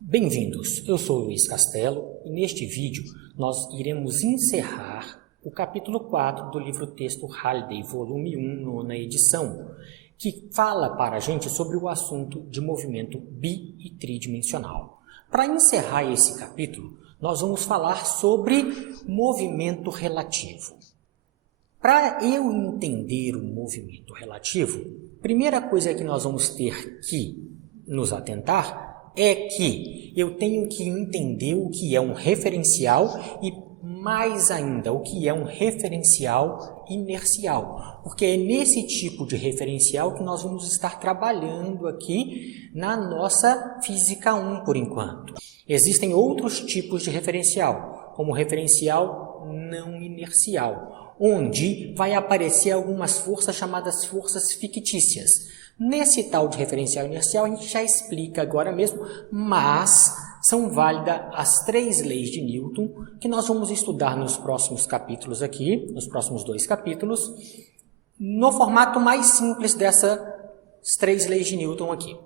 Bem-vindos, eu sou o Luiz Castelo e neste vídeo nós iremos encerrar o capítulo 4 do livro-texto Halliday, volume 1, nona edição, que fala para a gente sobre o assunto de movimento bi- e tridimensional. Para encerrar esse capítulo, nós vamos falar sobre movimento relativo. Para eu entender o movimento relativo, a primeira coisa que nós vamos ter que nos atentar é que eu tenho que entender o que é um referencial e, mais ainda, o que é um referencial inercial. Porque é nesse tipo de referencial que nós vamos estar trabalhando aqui na nossa Física 1, por enquanto. Existem outros tipos de referencial, como referencial não inercial, onde vai aparecer algumas forças chamadas forças fictícias. Nesse tal de referencial inercial a gente já explica agora mesmo, mas são válidas as 3 leis de Newton, que nós vamos estudar nos próximos capítulos aqui, nos próximos 2 capítulos, no formato mais simples dessas 3 leis de Newton aqui.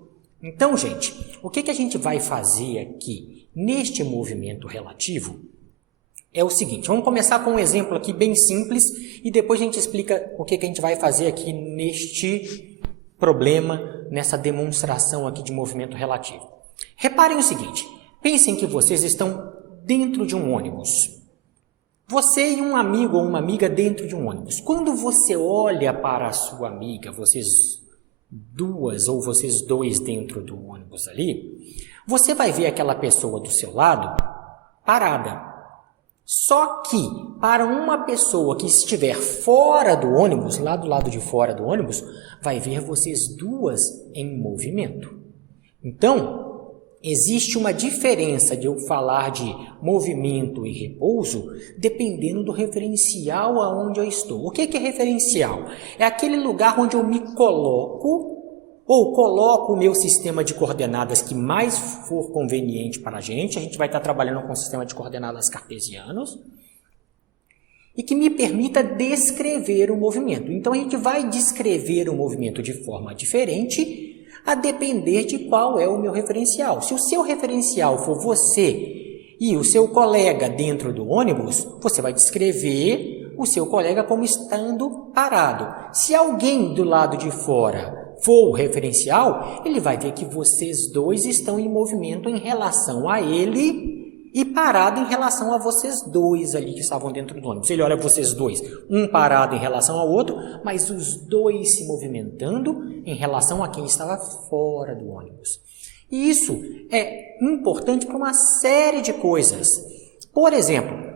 Então, gente, o que a gente vai fazer aqui neste movimento relativo é o seguinte, vamos começar com um exemplo aqui bem simples e depois a gente explica o que a gente vai fazer aqui neste problema, nessa demonstração aqui de movimento relativo. Reparem o seguinte, pensem que vocês estão dentro de um ônibus. Você e um amigo ou uma amiga dentro de um ônibus. Quando você olha para a sua amiga, vocês duas ou vocês dois dentro do ônibus ali, você vai ver aquela pessoa do seu lado parada. Só que, para uma pessoa que estiver fora do ônibus, lá do lado de fora do ônibus, vai ver vocês duas em movimento. Então, existe uma diferença de eu falar de movimento e repouso dependendo do referencial aonde eu estou. O que é referencial? É aquele lugar onde eu me coloco ou coloco o meu sistema de coordenadas que mais for conveniente para a gente vai estar trabalhando com o sistema de coordenadas cartesianos, e que me permita descrever o movimento. Então, a gente vai descrever o movimento de forma diferente, a depender de qual é o meu referencial. Se o seu referencial for você e o seu colega dentro do ônibus, você vai descrever o seu colega como estando parado. Se alguém do lado de fora for o referencial, ele vai ver que vocês dois estão em movimento em relação a ele e parado em relação a vocês dois ali que estavam dentro do ônibus. Ele olha vocês dois, um parado em relação ao outro, mas os dois se movimentando em relação a quem estava fora do ônibus. E isso é importante para uma série de coisas. Por exemplo,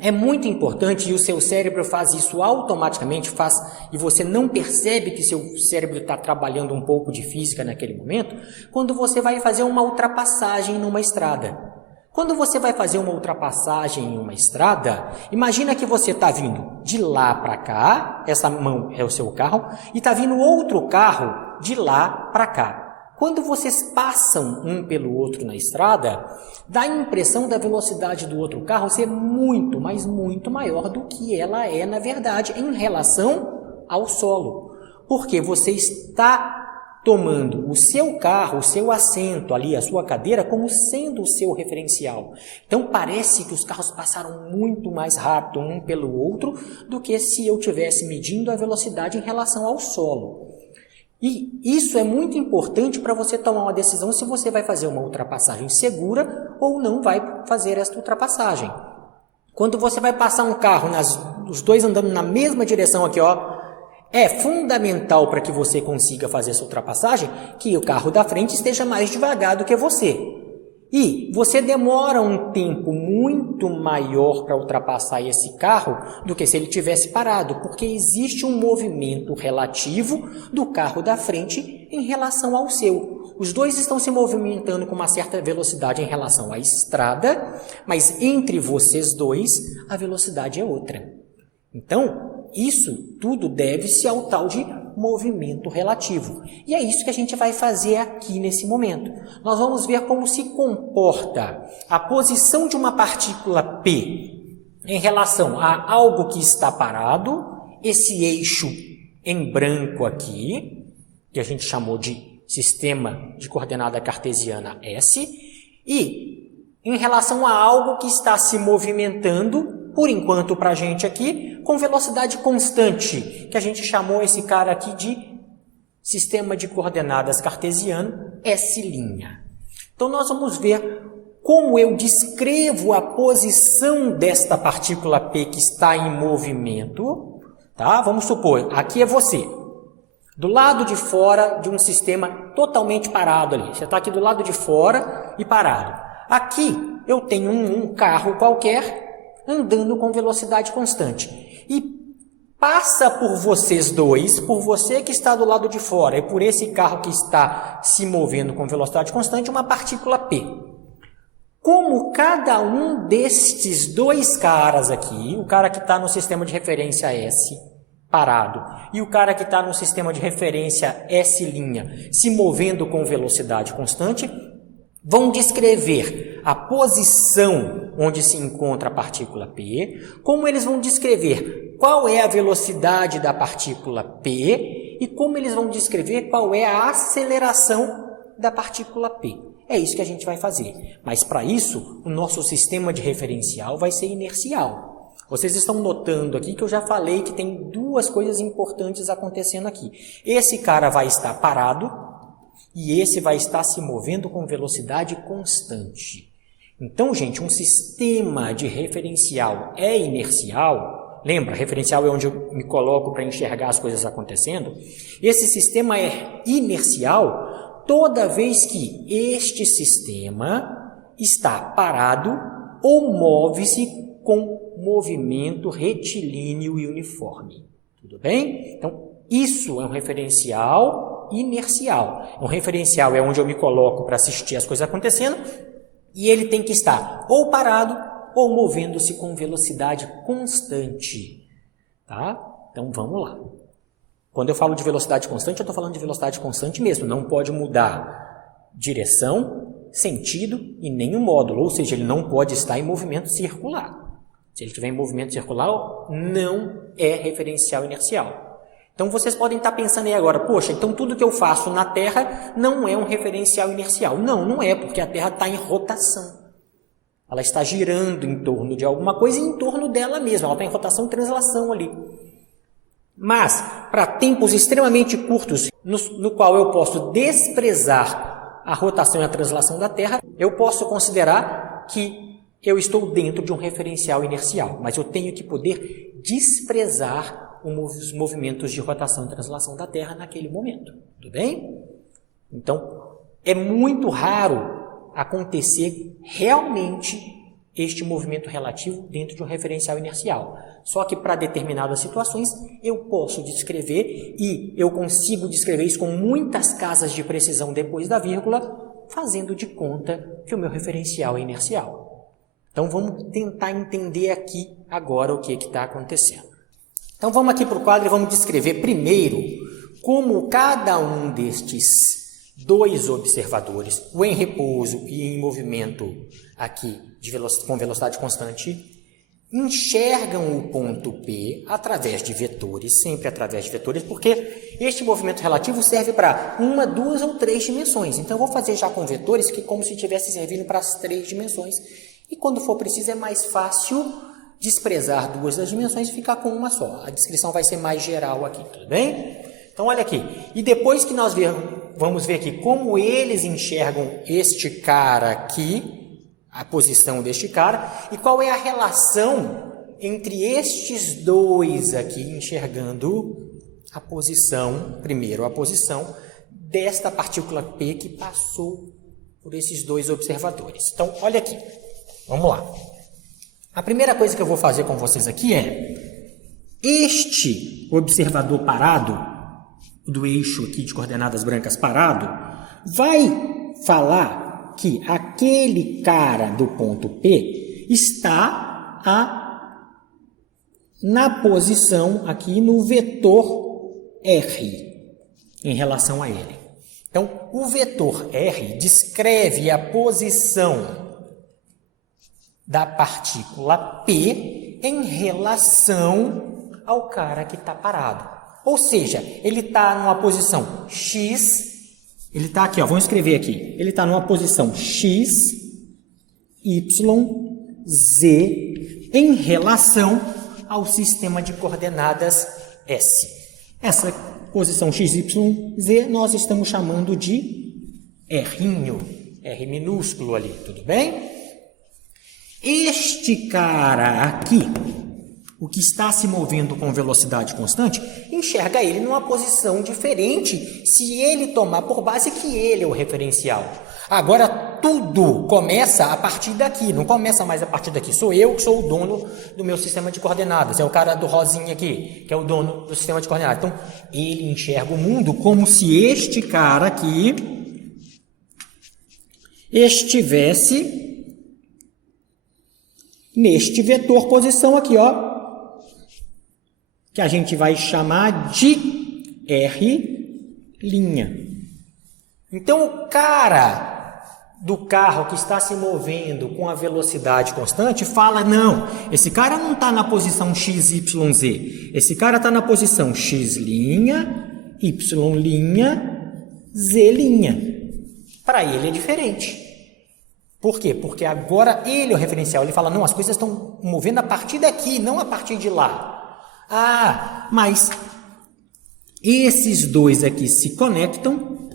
é muito importante e o seu cérebro faz isso automaticamente, e você não percebe que seu cérebro está trabalhando um pouco de física naquele momento, quando você vai fazer uma ultrapassagem numa estrada. Quando você vai fazer uma ultrapassagem em uma estrada, imagina que você está vindo de lá para cá, essa mão é o seu carro, e está vindo outro carro de lá para cá. Quando vocês passam um pelo outro na estrada, dá a impressão da velocidade do outro carro ser muito, mas muito maior do que ela é na verdade em relação ao solo. Porque você está tomando o seu carro, o seu assento ali, a sua cadeira, como sendo o seu referencial. Então parece que os carros passaram muito mais rápido um pelo outro do que se eu estivesse medindo a velocidade em relação ao solo. E isso é muito importante para você tomar uma decisão se você vai fazer uma ultrapassagem segura ou não vai fazer esta ultrapassagem. Quando você vai passar um carro, os dois andando na mesma direção aqui, ó, é fundamental para que você consiga fazer essa ultrapassagem que o carro da frente esteja mais devagar do que você. E você demora um tempo muito maior para ultrapassar esse carro do que se ele tivesse parado, porque existe um movimento relativo do carro da frente em relação ao seu. Os dois estão se movimentando com uma certa velocidade em relação à estrada, mas entre vocês dois a velocidade é outra. Então, isso tudo deve-se ao tal de movimento relativo. E é isso que a gente vai fazer aqui nesse momento. Nós vamos ver como se comporta a posição de uma partícula P em relação a algo que está parado, esse eixo em branco aqui, que a gente chamou de sistema de coordenada cartesiana S, E em relação a algo que está se movimentando, por enquanto para a gente aqui, com velocidade constante, que a gente chamou esse cara aqui de sistema de coordenadas cartesiano, S'. Então nós vamos ver como eu descrevo a posição desta partícula P que está em movimento. Tá? Vamos supor, aqui é você, do lado de fora de um sistema totalmente parado ali. Você está aqui do lado de fora e parado. Aqui eu tenho um carro qualquer andando com velocidade constante. E passa por vocês dois, por você que está do lado de fora e por esse carro que está se movendo com velocidade constante, uma partícula P. Como cada um destes dois caras aqui, o cara que está no sistema de referência S, parado, e o cara que está no sistema de referência S', se movendo com velocidade constante, vão descrever a posição onde se encontra a partícula P, como eles vão descrever qual é a velocidade da partícula P e como eles vão descrever qual é a aceleração da partícula P. É isso que a gente vai fazer. Mas para isso, o nosso sistema de referencial vai ser inercial. Vocês estão notando aqui que eu já falei que tem duas coisas importantes acontecendo aqui. Esse cara vai estar parado e esse vai estar se movendo com velocidade constante. Então, gente, um sistema de referencial é inercial. Lembra, referencial é onde eu me coloco para enxergar as coisas acontecendo. Esse sistema é inercial toda vez que este sistema está parado ou move-se com movimento retilíneo e uniforme. Tudo bem? Então, isso é um referencial inercial. Um referencial é onde eu me coloco para assistir as coisas acontecendo e ele tem que estar ou parado ou movendo-se com velocidade constante. Tá? Então, vamos lá. Quando eu falo de velocidade constante, eu estou falando de velocidade constante mesmo. Não pode mudar direção, sentido e nem o módulo. Ou seja, ele não pode estar em movimento circular. Se ele estiver em movimento circular, não é referencial inercial. Então, vocês podem estar pensando aí agora, poxa, então tudo que eu faço na Terra não é um referencial inercial. Não, não é, porque a Terra está em rotação. Ela está girando em torno de alguma coisa e em torno dela mesma. Ela está em rotação e translação ali. Mas, para tempos extremamente curtos, no qual eu posso desprezar a rotação e a translação da Terra, eu posso considerar que eu estou dentro de um referencial inercial, mas eu tenho que poder desprezar os movimentos de rotação e translação da Terra naquele momento. Tudo bem? Então, é muito raro acontecer realmente este movimento relativo dentro de um referencial inercial. Só que para determinadas situações eu posso descrever e eu consigo descrever isso com muitas casas de precisão depois da vírgula, fazendo de conta que o meu referencial é inercial. Então vamos tentar entender aqui agora o que está acontecendo. Então vamos aqui para o quadro e vamos descrever primeiro como cada um destes dois observadores, o em repouso e em movimento aqui com velocidade constante, enxergam o ponto P através de vetores, sempre através de vetores, porque este movimento relativo serve para uma, duas ou três dimensões. Então eu vou fazer já com vetores que como se estivesse servindo para as três dimensões. E quando for preciso é mais fácil desprezar duas das dimensões e ficar com uma só. A descrição vai ser mais geral aqui, tudo bem? Então olha aqui, e depois que nós vamos ver aqui como eles enxergam este cara aqui, a posição deste cara, e qual é a relação entre estes dois aqui enxergando a posição, primeiro a posição desta partícula P que passou por esses dois observadores. Então olha aqui. Vamos lá. A primeira coisa que eu vou fazer com vocês aqui é este observador parado, do eixo aqui de coordenadas brancas parado, vai falar que aquele cara do ponto P está na posição aqui no vetor R em relação a ele. Então, o vetor R descreve a posição da partícula P em relação ao cara que está parado. Ou seja, ele está numa posição X, ele está aqui, ó, vamos escrever aqui, ele está numa posição X z em relação ao sistema de coordenadas S. Essa posição x, y, z nós estamos chamando de R', R minúsculo ali, tudo bem? Este cara aqui, o que está se movendo com velocidade constante, enxerga ele numa posição diferente se ele tomar por base que ele é o referencial. Agora, tudo começa a partir daqui, não começa mais a partir daqui. Sou eu que sou o dono do meu sistema de coordenadas, é o cara do rosinha aqui, que é o dono do sistema de coordenadas. Então, ele enxerga o mundo como se este cara aqui estivesse neste vetor posição aqui, ó, que a gente vai chamar de R'. Então, o cara do carro que está se movendo com a velocidade constante fala, não, esse cara não está na posição x, y, z, esse cara está na posição x', y', z'. Para ele é diferente. Por quê? Porque agora ele é o referencial. Ele fala, não, as coisas estão movendo a partir daqui, não a partir de lá. Ah, mas esses dois aqui se conectam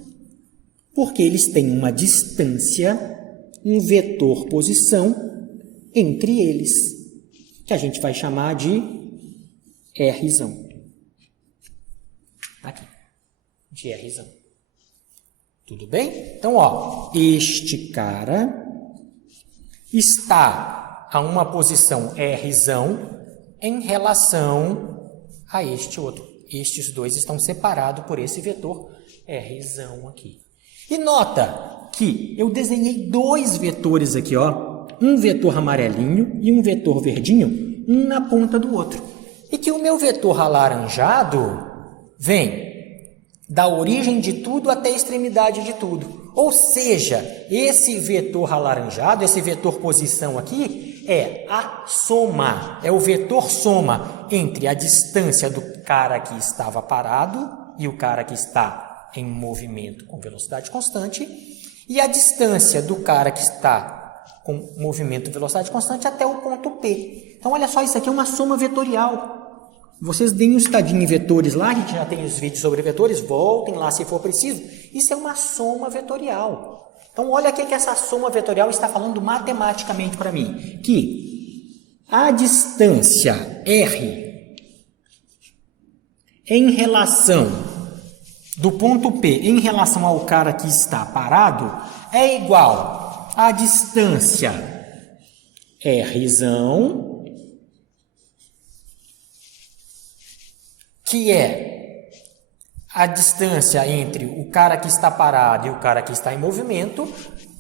porque eles têm uma distância, um vetor posição entre eles, que a gente vai chamar de Rzão. Aqui, de Rzão. Tudo bem? Então, ó, este cara está a uma posição Rzão em relação a este outro. Estes dois estão separados por esse vetor Rzão aqui. E nota que eu desenhei dois vetores aqui, ó, um vetor amarelinho e um vetor verdinho, um na ponta do outro. E que o meu vetor alaranjado vem da origem de tudo até a extremidade de tudo. Ou seja, esse vetor alaranjado, esse vetor posição aqui, é a soma, é o vetor soma entre a distância do cara que estava parado e o cara que está em movimento com velocidade constante e a distância do cara que está com movimento e velocidade constante até o ponto P. Então, olha só, isso aqui é uma soma vetorial. Vocês deem um estadinho em vetores lá, a gente já tem os vídeos sobre vetores, voltem lá se for preciso. Isso é uma soma vetorial. Então, olha o que essa soma vetorial está falando matematicamente para mim. Que a distância R em relação do ponto P em relação ao cara que está parado é igual à distância Rzão, que é a distância entre o cara que está parado e o cara que está em movimento,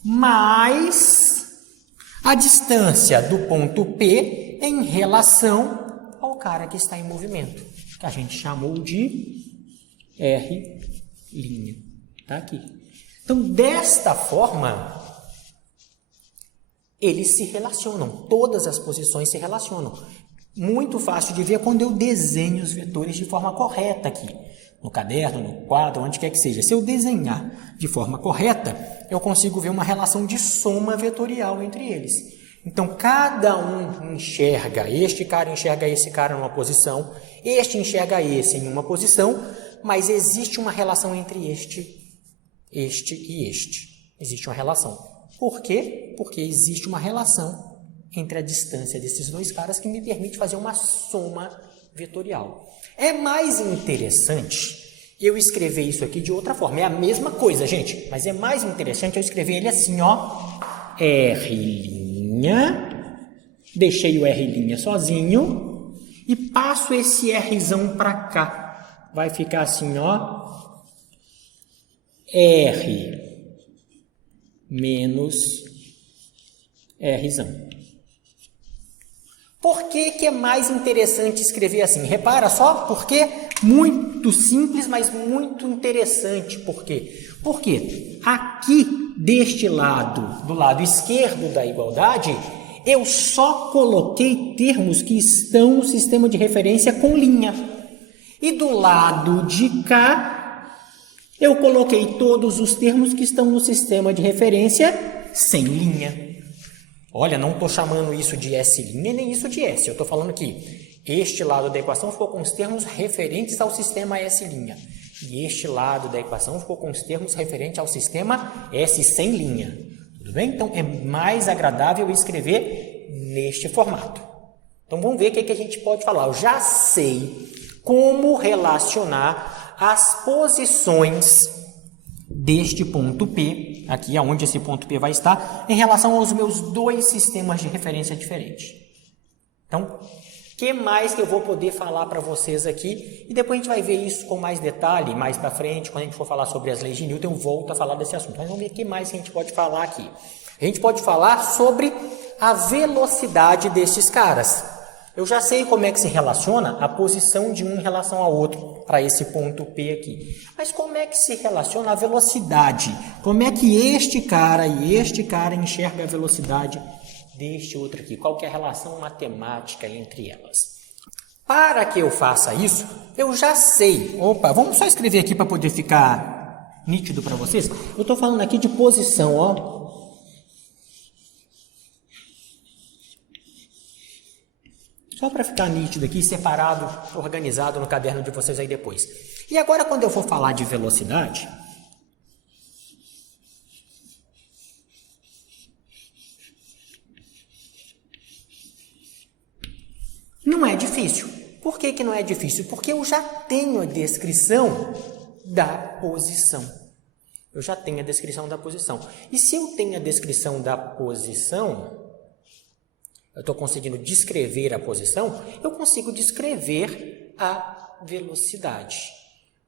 mais a distância do ponto P em relação ao cara que está em movimento, que a gente chamou de R'. Tá aqui. Então, desta forma, eles se relacionam. Todas as posições se relacionam. Muito fácil de ver quando eu desenho os vetores de forma correta aqui. No caderno, no quadro, onde quer que seja. Se eu desenhar de forma correta, eu consigo ver uma relação de soma vetorial entre eles. Então, cada um enxerga, este cara enxerga esse cara numa posição, este enxerga esse em uma posição, mas existe uma relação entre este e este. Existe uma relação. Por quê? Porque existe uma relação entre a distância desses dois caras que me permite fazer uma soma vetorial. É mais interessante eu escrever isso aqui de outra forma. É a mesma coisa, gente, mas é mais interessante eu escrever ele assim, ó, R', deixei o R' sozinho e passo esse Rzão para cá. Vai ficar assim, ó, R menos Rzão. Por que é mais interessante escrever assim? Repara só, porque muito simples, mas muito interessante. Por quê? Porque aqui, deste lado, do lado esquerdo da igualdade, eu só coloquei termos que estão no sistema de referência com linha. E do lado de cá, eu coloquei todos os termos que estão no sistema de referência sem linha. Olha, não estou chamando isso de S' nem isso de S. Eu estou falando que este lado da equação ficou com os termos referentes ao sistema S'. E este lado da equação ficou com os termos referentes ao sistema S sem linha. Tudo bem? Então, é mais agradável escrever neste formato. Então, vamos ver o que a gente pode falar. Eu já sei como relacionar as posições deste ponto P, aqui aonde esse ponto P vai estar, em relação aos meus dois sistemas de referência diferentes. Então, o que mais que eu vou poder falar para vocês aqui? E depois a gente vai ver isso com mais detalhe, mais para frente, quando a gente for falar sobre as leis de Newton, eu volto a falar desse assunto. Mas vamos ver o que mais que a gente pode falar aqui. A gente pode falar sobre a velocidade destes caras. Eu já sei como é que se relaciona a posição de um em relação ao outro para esse ponto P aqui. Mas como é que se relaciona a velocidade? Como é que este cara e este cara enxergam a velocidade deste outro aqui? Qual que é a relação matemática entre elas? Para que eu faça isso, eu já sei. Opa, vamos só escrever aqui para poder ficar nítido para vocês. Eu estou falando aqui de posição, ó. Só para ficar nítido aqui, separado, organizado no caderno de vocês aí depois. E agora, quando eu for falar de velocidade, não é difícil. Por que que não é difícil? Porque eu já tenho a descrição da posição. Eu já tenho a descrição da posição. E se eu tenho a descrição da posição, eu estou conseguindo descrever a posição, eu consigo descrever a velocidade.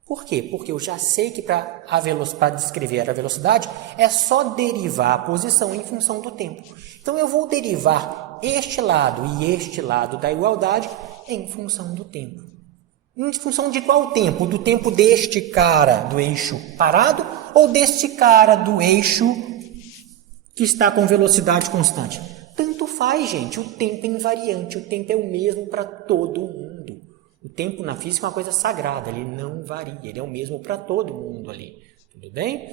Por quê? Porque eu já sei que para descrever a velocidade é só derivar a posição em função do tempo. Então, eu vou derivar este lado e este lado da igualdade em função do tempo. Em função de qual tempo? Do tempo deste cara do eixo parado ou deste cara do eixo que está com velocidade constante? Tanto faz, gente. O tempo é invariante. O tempo é o mesmo para todo mundo. O tempo na física é uma coisa sagrada. Ele não varia. Ele é o mesmo para todo mundo ali. Tudo bem?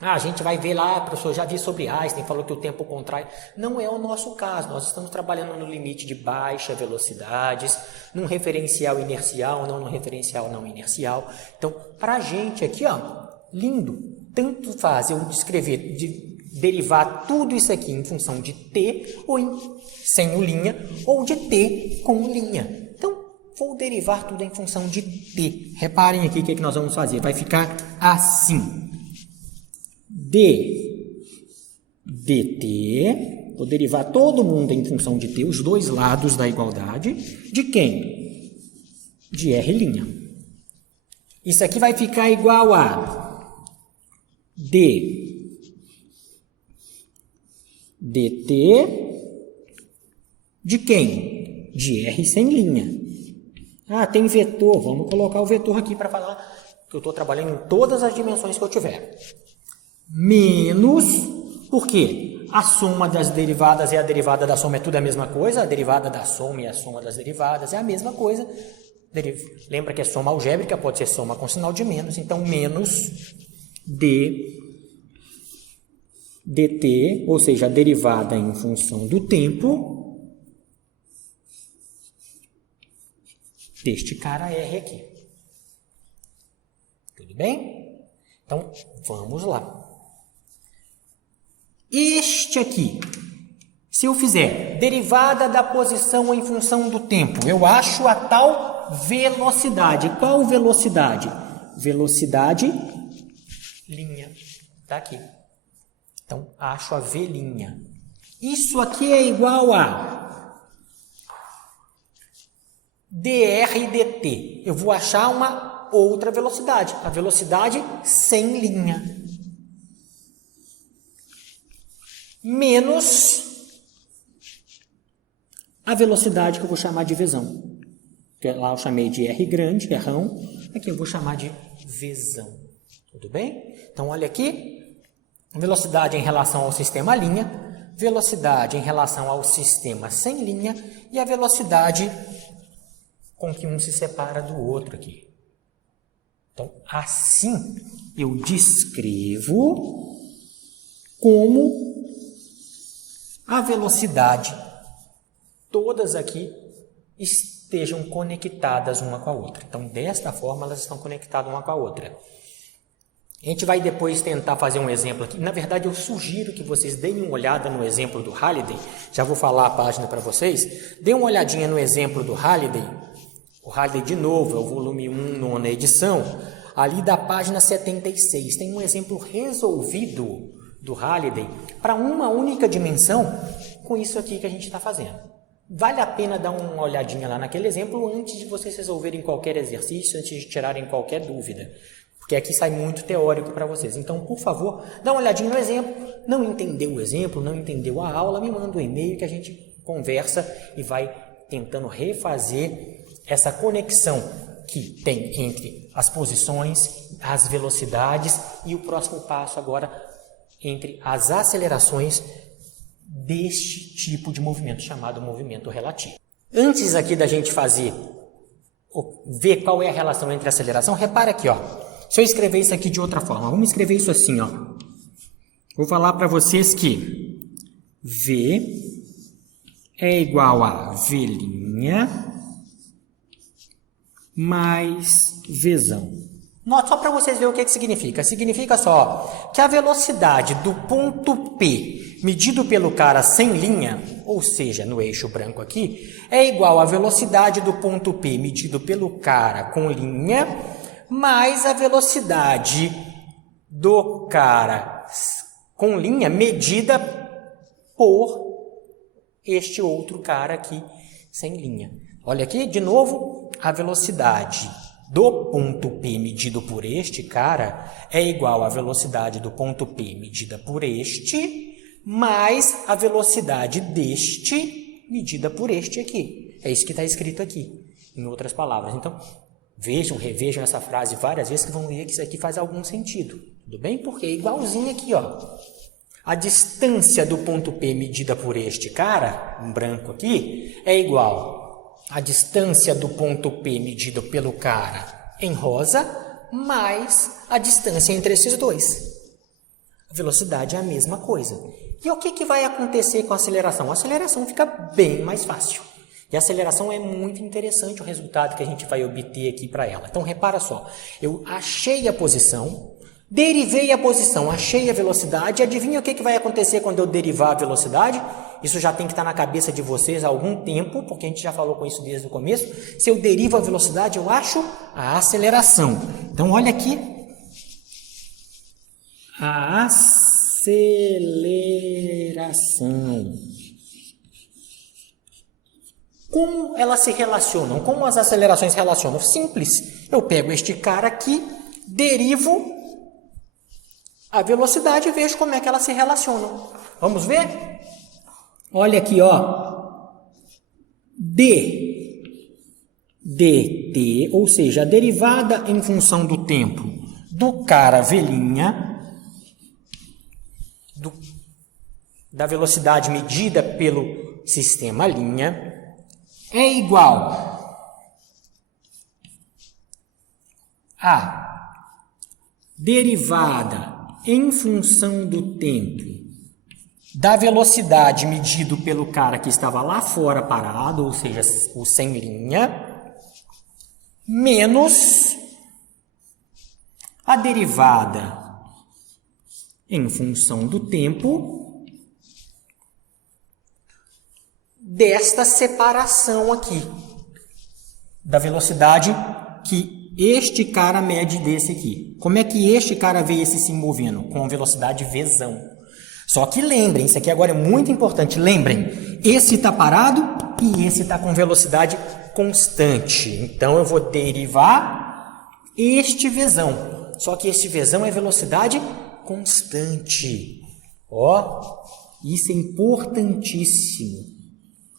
A gente vai ver lá, professor, já vi sobre Einstein, falou que o tempo contrai. Não é o nosso caso. Nós estamos trabalhando no limite de baixa velocidades, num referencial inercial, não no referencial não inercial. Então, para a gente aqui, ó, lindo. Tanto faz eu descrever, derivar tudo isso aqui em função de t, ou sem o linha, ou de t com linha. Então, vou derivar tudo em função de t. Reparem aqui o que nós vamos fazer. Vai ficar assim. dt, vou derivar todo mundo em função de t, os dois lados da igualdade. De quem? De r'. Isso aqui vai ficar igual a dt de quem? De r sem linha. Ah, tem vetor. Vamos colocar o vetor aqui para falar que eu estou trabalhando em todas as dimensões que eu tiver. Menos, por quê? A soma das derivadas e a derivada da soma é tudo a mesma coisa. A derivada da soma e a soma das derivadas é a mesma coisa. Lembra que é soma algébrica, pode ser soma com sinal de menos. Então, menos dt, ou seja, a derivada em função do tempo deste cara R aqui. Tudo bem? Então, vamos lá. Este aqui, se eu fizer derivada da posição em função do tempo, eu acho a tal velocidade. Qual velocidade? Velocidade linha. Está aqui. Então, acho a v'. Isso aqui é igual a dr dt. Eu vou achar uma outra velocidade. A velocidade sem linha. Menos a velocidade que eu vou chamar de vzão. Lá eu chamei de R grande, Rão. Aqui eu vou chamar de vzão. Tudo bem? Então, olha aqui. Velocidade em relação ao sistema linha, velocidade em relação ao sistema sem linha e a velocidade com que um se separa do outro aqui. Então, assim eu descrevo como a velocidade, todas aqui estejam conectadas uma com a outra. Então, desta forma, elas estão conectadas uma com a outra. A gente vai depois tentar fazer um exemplo aqui. Na verdade, eu sugiro que vocês deem uma olhada no exemplo do Halliday. Já vou falar a página para vocês. Dê uma olhadinha no exemplo do Halliday. O Halliday, de novo, é o volume 1, nona edição. Ali da página 76. Tem um exemplo resolvido do Halliday para uma única dimensão com isso aqui que a gente está fazendo. Vale a pena dar uma olhadinha lá naquele exemplo antes de vocês resolverem qualquer exercício, antes de tirarem qualquer dúvida. Porque aqui sai muito teórico para vocês. Então, por favor, dá uma olhadinha no exemplo. Não entendeu o exemplo, não entendeu a aula, me manda um e-mail que a gente conversa e vai tentando refazer essa conexão que tem entre as posições, as velocidades e o próximo passo agora entre as acelerações deste tipo de movimento chamado movimento relativo. Antes aqui da gente ver qual é a relação entre a aceleração, repara aqui, ó. Se eu escrever isso aqui de outra forma, vamos escrever isso assim, ó. Vou falar para vocês que V é igual a V' mais Vzão. Note só para vocês verem o que significa. Significa só que a velocidade do ponto P medido pelo cara sem linha, ou seja, no eixo branco aqui, é igual à velocidade do ponto P medido pelo cara com linha mais a velocidade do cara com linha medida por este outro cara aqui sem linha. Olha aqui, de novo, a velocidade do ponto P medido por este cara é igual à velocidade do ponto P medida por este, mais a velocidade deste medida por este aqui. É isso que está escrito aqui, em outras palavras. Então, revejam essa frase várias vezes que vão ver que isso aqui faz algum sentido. Tudo bem? Porque é igualzinho aqui, ó. A distância do ponto P medida por este cara, em branco aqui, é igual à distância do ponto P medida pelo cara em rosa, mais a distância entre esses dois. A velocidade é a mesma coisa. E o que vai acontecer com a aceleração? A aceleração fica bem mais fácil. E a aceleração é muito interessante o resultado que a gente vai obter aqui para ela. Então, repara só. Eu achei a posição, derivei a posição, achei a velocidade. Adivinha o que vai acontecer quando eu derivar a velocidade? Isso já tem que estar na cabeça de vocês há algum tempo, porque a gente já falou com isso desde o começo. Se eu derivo a velocidade, eu acho a aceleração. Então, olha aqui. A aceleração. Como elas se relacionam? Como as acelerações se relacionam? Simples. Eu pego este cara aqui, derivo a velocidade e vejo como é que elas se relacionam. Vamos ver? Olha aqui, ó. dt, ou seja, a derivada em função do tempo do cara velhinha, da velocidade medida pelo sistema linha, é igual a derivada em função do tempo da velocidade medido pelo cara que estava lá fora parado, ou seja, o sem linha, menos a derivada em função do tempo desta separação aqui, da velocidade que este cara mede desse aqui. Como é que este cara vê esse se movendo? Com velocidade Vzão. Só que lembrem, isso aqui agora é muito importante, lembrem, esse está parado e esse está com velocidade constante. Então, eu vou derivar este Vzão. Só que este Vzão é velocidade constante. Ó, isso é importantíssimo.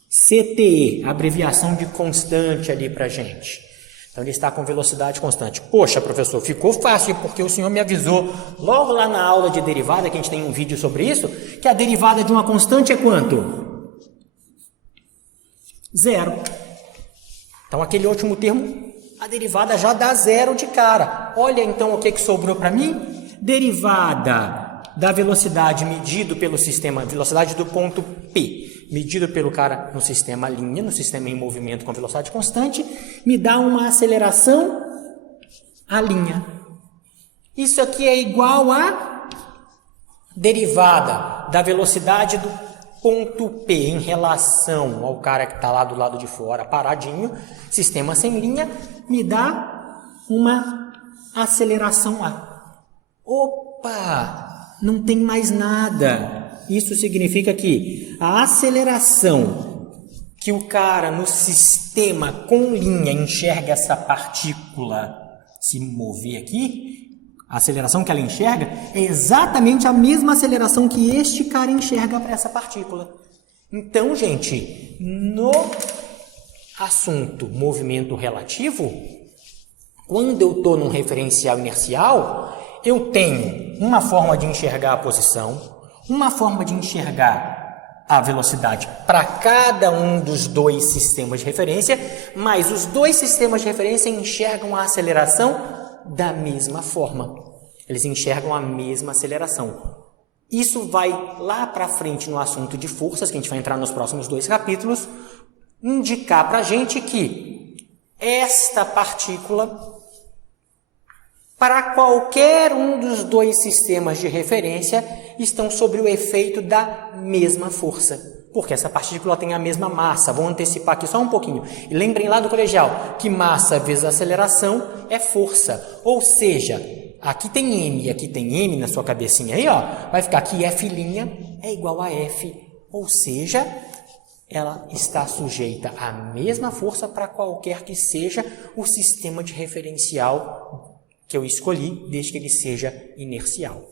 CTE, abreviação de constante ali para a gente. Então, ele está com velocidade constante. Poxa, professor, ficou fácil, porque o senhor me avisou logo lá na aula de derivada, que a gente tem um vídeo sobre isso, que a derivada de uma constante é quanto? 0. Então, aquele último termo, a derivada já dá 0 de cara. Olha, então, o que sobrou para mim? Derivada da velocidade medido pelo sistema, velocidade do ponto P, medido pelo cara no sistema linha, no sistema em movimento com velocidade constante, me dá uma aceleração à linha. Isso aqui é igual a derivada da velocidade do ponto P em relação ao cara que está lá do lado de fora, paradinho, sistema sem linha, me dá uma aceleração A. Opa! Não tem mais nada. Isso significa que a aceleração que o cara no sistema com linha enxerga essa partícula se mover aqui, a aceleração que ela enxerga é exatamente a mesma aceleração que este cara enxerga para essa partícula. Então, gente, no assunto movimento relativo, quando eu estou num referencial inercial, eu tenho uma forma de enxergar a posição, uma forma de enxergar a velocidade para cada um dos dois sistemas de referência, mas os dois sistemas de referência enxergam a aceleração da mesma forma. Eles enxergam a mesma aceleração. Isso vai lá para frente no assunto de forças, que a gente vai entrar nos próximos 2 capítulos, indicar para a gente que esta partícula, para qualquer um dos dois sistemas de referência, estão sob o efeito da mesma força. Porque essa partícula tem a mesma massa. Vou antecipar aqui só um pouquinho. E lembrem lá do colegial que massa vezes aceleração é força. Ou seja, aqui tem M e aqui tem M na sua cabecinha aí, ó. Vai ficar que F' é igual a F. Ou seja, ela está sujeita à mesma força para qualquer que seja o sistema de referencial que eu escolhi, desde que ele seja inercial.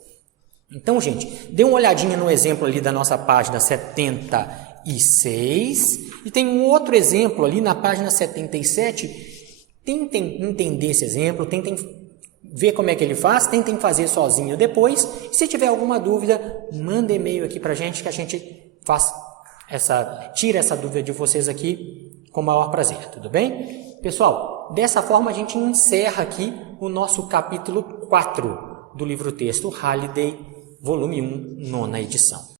Então, gente, dê uma olhadinha no exemplo ali da nossa página 76 e tem um outro exemplo ali na página 77. Tentem entender esse exemplo, tentem ver como é que ele faz, tentem fazer sozinho depois. E se tiver alguma dúvida, manda e-mail aqui para a gente que a gente tira essa dúvida de vocês aqui com o maior prazer, tudo bem? Pessoal, dessa forma a gente encerra aqui o nosso capítulo 4 do livro-texto Halliday, volume 1, 9ª edição.